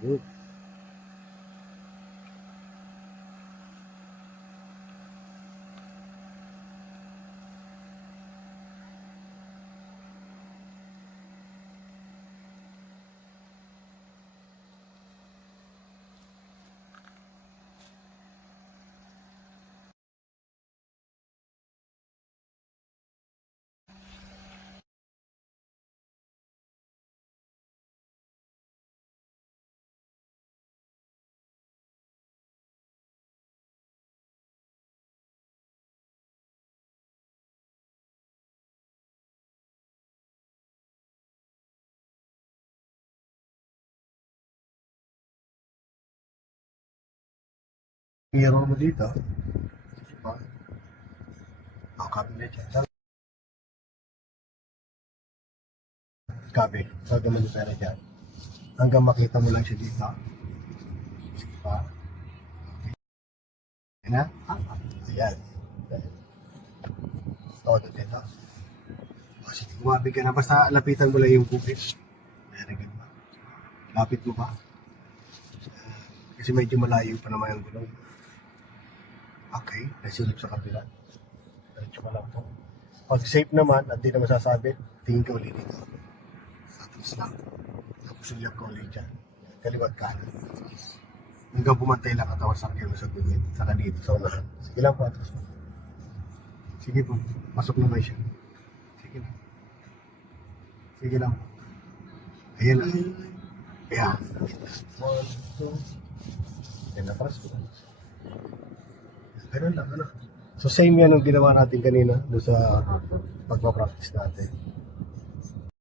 Good. Hero mo dito. Diba? Ang cabinet yan. Kabi. Sabi mo pera dyan. Hanggang makita mo lang siya dito. Diba? Yan na? Ayan. Todo dito. O sige, gumabi ka na. Basta lapitan mo lang yung kupit. Very good ba? Lapit mo pa. Kasi medyo malayo pa naman yung gulong. Okay, nasilip sa kabila. Diretso ka lang po. Pag safe naman at di na masasabit, tingin ka ulit dito. Tapos lang. Tapos ulit ka ulit dyan. Kaliwat kanan. Hanggang bumantay lang katawan sa akin sa gulid. Saka dito sa unahan. Sige lang po, atras po. Sige po, pasok naman siya. Sige lang. Sige lang. Ayan lang. Ayan. 1, 2. Ayan na, atras po. Ganun lang, ano. So same yan ang ginawa natin kanina doon sa pagpapractice natin.